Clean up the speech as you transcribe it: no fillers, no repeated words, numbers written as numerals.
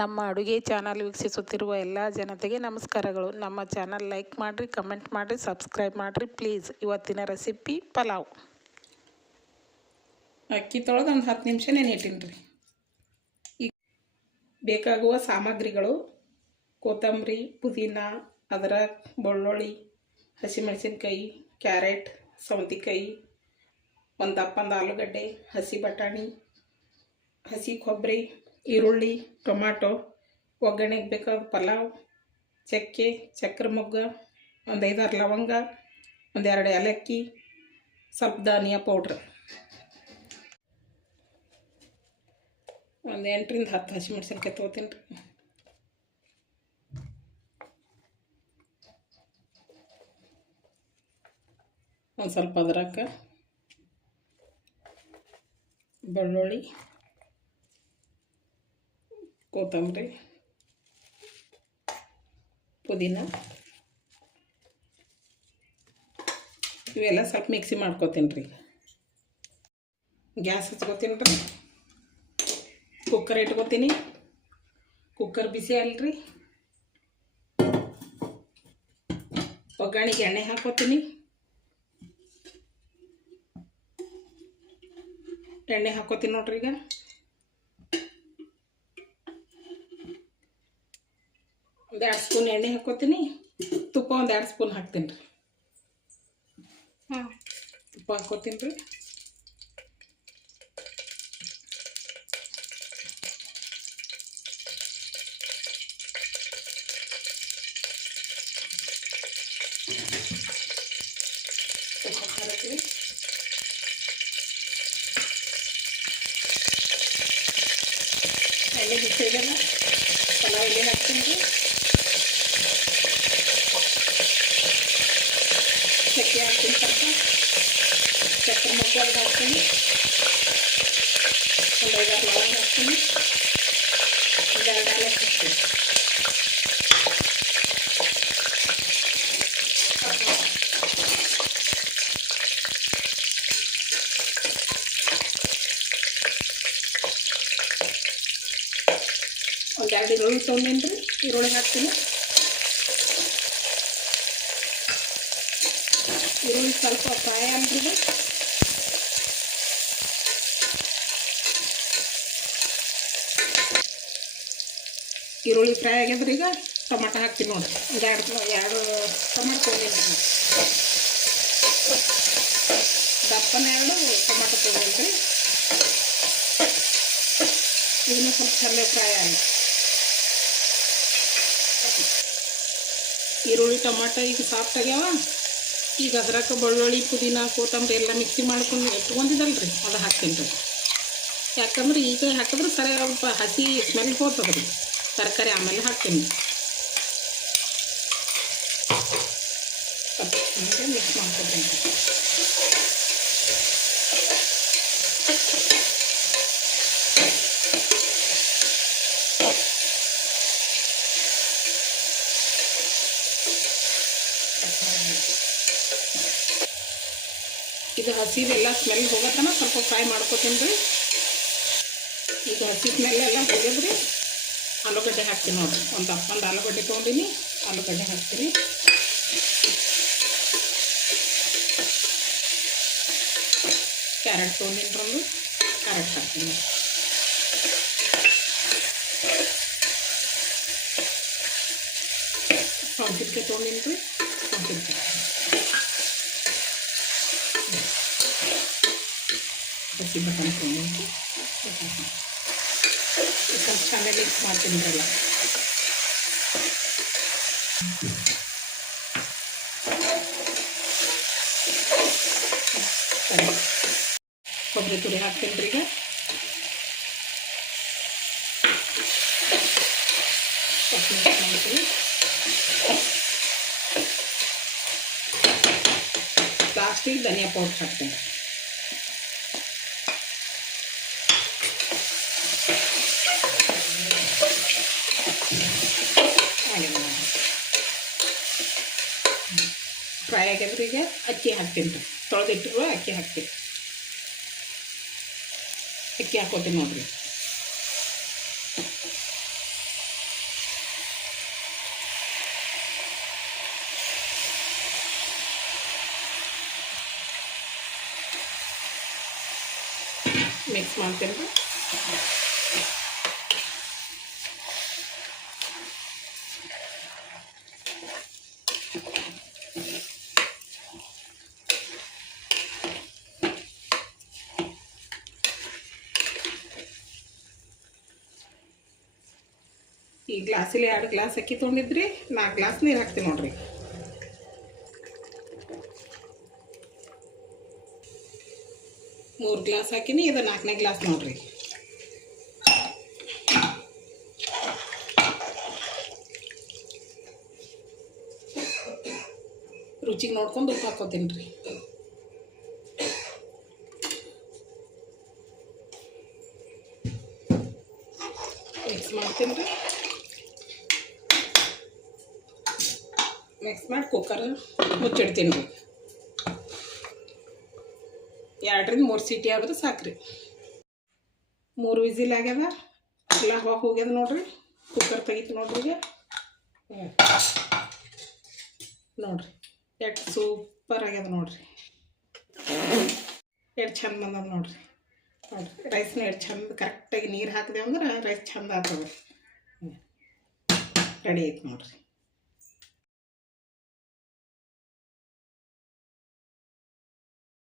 ನಮ್ಮ ಅಡುಗೆ ಚಾನಲ್ ವೀಕ್ಷಿಸುತ್ತಿರುವ ಎಲ್ಲ ಜನತೆಗೆ ನಮಸ್ಕಾರಗಳು. ನಮ್ಮ ಚಾನಲ್ ಲೈಕ್ ಮಾಡಿರಿ, ಕಮೆಂಟ್ ಮಾಡಿರಿ, ಸಬ್ಸ್ಕ್ರೈಬ್ ಮಾಡಿರಿ ಪ್ಲೀಸ್. ಇವತ್ತಿನ ರೆಸಿಪಿ ಪಲಾವ್. ಅಕ್ಕಿ ತೊಳೆದು ಒಂದು 10 ನಿಮಿಷ ನೆನೆಯಿಟ್ಟಿನಿ. ಈಗ ಬೇಕಾಗುವ ಸಾಮಗ್ರಿಗಳು: ಕೊತ್ತಂಬರಿ, ಪುದೀನ, ಅದ್ರಕ್, ಬೆಳ್ಳುಳ್ಳಿ, ಹಸಿಮೆಣಸಿನ್ಕಾಯಿ, ಕ್ಯಾರೆಟ್, ಸೌತೆಕಾಯಿ, ಒಂದು ದಪ್ಪಂದು ಆಲೂಗಡ್ಡೆ, ಹಸಿ ಬಟಾಣಿ, ಹಸಿ ಕೊಬ್ಬರಿ, ಈರುಳ್ಳಿ, ಟೊಮಾಟೊ, ಒಗ್ಗರಣೆಗೆ ಬೇಕಾದ ಪಲಾವ್, ಚಕ್ಕೆ, ಚಕ್ರ ಮೊಗ್ಗ, ಒಂದು 5-6 ಲವಂಗ, ಒಂದು 2 ಏಲಕ್ಕಿ, ಸ್ವಲ್ಪ ಧನಿಯಾ ಪೌಡ್ರ್, ಒಂದು 8ರಿಂದ 10 ಹಸಿಮೆಣಸಿನ್ಕಾಯಿ ತೊಗೋತೀನಿ ರೀ. ಒಂದು ಸ್ವಲ್ಪ ಅದ್ರಕ್ಕ, ಬೆಳ್ಳುಳ್ಳಿ, ಕೊತ್ತಂಬರಿ, ಪುದೀನ ಇವೆಲ್ಲ ಸ್ವಲ್ಪ ಮಿಕ್ಸಿ ಮಾಡ್ಕೊತೀನಿ ರೀ. ಗ್ಯಾಸ್ ಹಚ್ಕೋತೀನಿ ರೀ. ಕುಕ್ಕರ್ ಇಟ್ಕೋತೀನಿ. ಕುಕ್ಕರ್ ಬಿಸಿ ಅಲ್ರಿ. ಒಗ್ಗರಣೆಗೆ ಎಣ್ಣೆ ಹಾಕೋತೀನಿ. ಎಣ್ಣೆ ಹಾಕೋತೀನಿ ನೋಡ್ರಿ. ಈಗ ಒಂದು 2 ಸ್ಪೂನ್ ಎಣ್ಣೆ ಹಾಕೋತೀನಿ. ತುಪ್ಪ ಒಂದು 2 ಸ್ಪೂನ್ ಹಾಕ್ತೀನಿ ರೀ. ತುಪ್ಪ ಹಾಕೋತೀನಿ ರೀ. ತುಪ್ಪ ಹಾಕ್ತೀನಿ. ಎಣ್ಣೆ ಬಿಸಿ ಇದೆಲ್ಲ ಪಲಾವ್ ಎಣ್ಣೆ ಹಾಕ್ತೀನಿ ರೀ. ಚಕ್ಕೆ ಹಾಕ್ತೀನಿ, ಸ್ವಲ್ಪ ಚಕ್ರ ಮೊಗ್ಗು ಹಾಕ್ತೀನಿ, ಒಂದು 5-6 ಲವಂಗ ಹಾಕ್ತೀನಿ, ಒಂದು 2 ಏಲಕ್ಕಿ ಹಾಕ್ತೀನಿ. ಒಂದು 2 ಈರುಳ್ಳಿ ತೊಗೊಂಡೇನಿ ರೀ. ಈರುಳ್ಳಿ ಹಾಕ್ತೀನಿ. ಈರುಳ್ಳಿ ಸ್ವಲ್ಪ ಫ್ರೈ ಆಗ್ಬಿಡಿ. ಈರುಳ್ಳಿ ಫ್ರೈ ಆಗ್ಯದ್ರಿ. ಈಗ ಟೊಮಾಟೊ ಹಾಕ್ತೀನಿ ನೋಡಿರಿ. ಒಂದು 2 ಟೊಮಾಟೊ ತೊಗೊಂಡಿನಿ. ದಪ್ಪನ 2 ಟೊಮಾಟೊ ತೊಗೊಂಡ್ರಿ. ಇದನ್ನು ಸ್ವಲ್ಪ ಚಂದ ಫ್ರೈ ಆಗಿ ಈರುಳ್ಳಿ ಟೊಮಾಟೊ ಈಗ ಸಾಫ್ಟ್ ಆಗ್ಯಾವ. ಈಗ ಅದ್ರಾಗ ಬೆಳ್ಳುಳ್ಳಿ, ಪುದೀನ, ಕೊತ್ತಂಬರಿ ಎಲ್ಲ ಮಿಕ್ಸಿ ಮಾಡ್ಕೊಂಡು ಇಟ್ಕೊಂಡಿದ್ದಲ್ಲ ರೀ, ಅದು ಹಾಕ್ತೀನಿ ರೀ. ಯಾಕಂದ್ರೆ ಈಗ ಹಾಕಿದ್ರೆ ಸರಿ ಸ್ವಲ್ಪ ಹಸಿ ಸ್ಮೆಲ್ ಹೋಗ್ತದೆ ರೀ. ತರಕಾರಿ ಆಮೇಲೆ ಹಾಕ್ತೀನಿ. ಮಿಕ್ಸ್ ಮಾಡ್ಕೊತೀನಿ. ಇದು ಹಸಿದೆಲ್ಲ ಸ್ಮೆಲ್ ಹೋಗತ್ತನ ಸ್ವಲ್ಪ ಫ್ರೈ ಮಾಡ್ಕೊತೀನಿ ರೀ. ಈಗ ಹಸಿ ಸ್ಮೆಲ್ ಎಲ್ಲ ಹೋಗಿದ್ರಿ. ಆಲೂಗಡ್ಡೆ ಹಾಕ್ತೀನಿ ನೋಡಿರಿ. ಒಂದು ದಪ್ಪಂದು ಆಲೂಗಡ್ಡೆ ತೊಗೊಂಡಿನಿ. ಆಲೂಗಡ್ಡೆ ಹಾಕ್ತೀನಿ. ಕ್ಯಾರೆಟ್ ತೊಗೊಂಡಿನಿ. ಒಂದು ಕ್ಯಾರೆಟ್ ಹಾಕ್ತೀನಿ. ಸೌತೆಕಾಯಿ ತೊಗೊಂಡಿನಿ ರೀ. ಸೌತೆಕಾಯಿ ಹಸಿ ಬಟಾಣಿ ತೊಗೊಂಡು ಸ್ವಲ್ಪ ಚೆನ್ನಾಗಿ ಮಿಕ್ಸ್ ಮಾಡ್ತೀನಿ ಎಲ್ಲ. ಕೊಬ್ಬರಿ ತುರಿ ಹಾಕ್ತೀನಿ ರೀ. ಈಗ ಮಾಡ್ತೀನಿ. ಲಾಸ್ಟಿಗೆ ಧನಿಯಾ ಪೌಡರ್ ಹಾಕ್ತೀನಿ. ಫ್ರೈ ಆಗ್ಯದ್ರಿ. ಈಗ ಅಕ್ಕಿ ಹಾಕ್ತೀನಿ ರೀ. ತೊಳೆದಿಟ್ಟಿರುವ ಅಕ್ಕಿ ಹಾಕ್ತೀನಿ. ಅಕ್ಕಿ ಹಾಕೋತೀನಿ ನೋಡಿರಿ. ಮಿಕ್ಸ್ ಮಾಡ್ತೇನೆ ರೀ. ಈ ಗ್ಲಾಸಲ್ಲಿ 2 ಗ್ಲಾಸ್ ಅಕ್ಕಿ ತೊಗೊಂಡಿದ್ರಿ, 4 ಗ್ಲಾಸ್ ನೀರು ಹಾಕ್ತೀನಿ ನೋಡ್ರಿ. ಮೂರು ಗ್ಲಾಸ್ ಹಾಕಿನಿ, ಇದು 4ನೇ ಗ್ಲಾಸ್ ನೋಡ್ರಿ. ರುಚಿಗೆ ನೋಡ್ಕೊಂಡು ಉಪ್ಪು ಹಾಕೋತೀನಿ ರೀ. ಮಿಕ್ಸ್ ಮಾಡ್ತೀನಿ ರೀ. ಮಿಕ್ಸ್ ಮಾಡಿ ಕುಕ್ಕರ್ ಮುಚ್ಚಿಡ್ತೀನಿ ರೀ. 2 ರಿಂದ 3 ಸೀಟಿ ಆದ್ರೆ ಸಾಕ್ರಿ. 3 ವಿಸಿಲ್ ಆಗ್ಯದ, ಎಲ್ಲ ಹವಾ ಹೋಗ್ಯದ ನೋಡ್ರಿ. ಕುಕ್ಕರ್ ತೆಗಿತು ನೋಡ್ರಿ. ಈಗ ನೋಡ್ರಿ ಎಷ್ಟು ಸೂಪರ್ ಆಗ್ಯದ ನೋಡ್ರಿ. ಎಷ್ಟು ಚಂದ ಬಂದದ ನೋಡ್ರಿ. ರೈಸ್ನ ಎಷ್ಟು ಚಂದ ಕರೆಕ್ಟಾಗಿ ನೀರು ಹಾಕಿದೆ ಅಂದ್ರೆ ರೈಸ್ ಚಂದ ಆಗ್ತದೆ. ರೆಡಿ ಐತೆ ನೋಡ್ರಿ.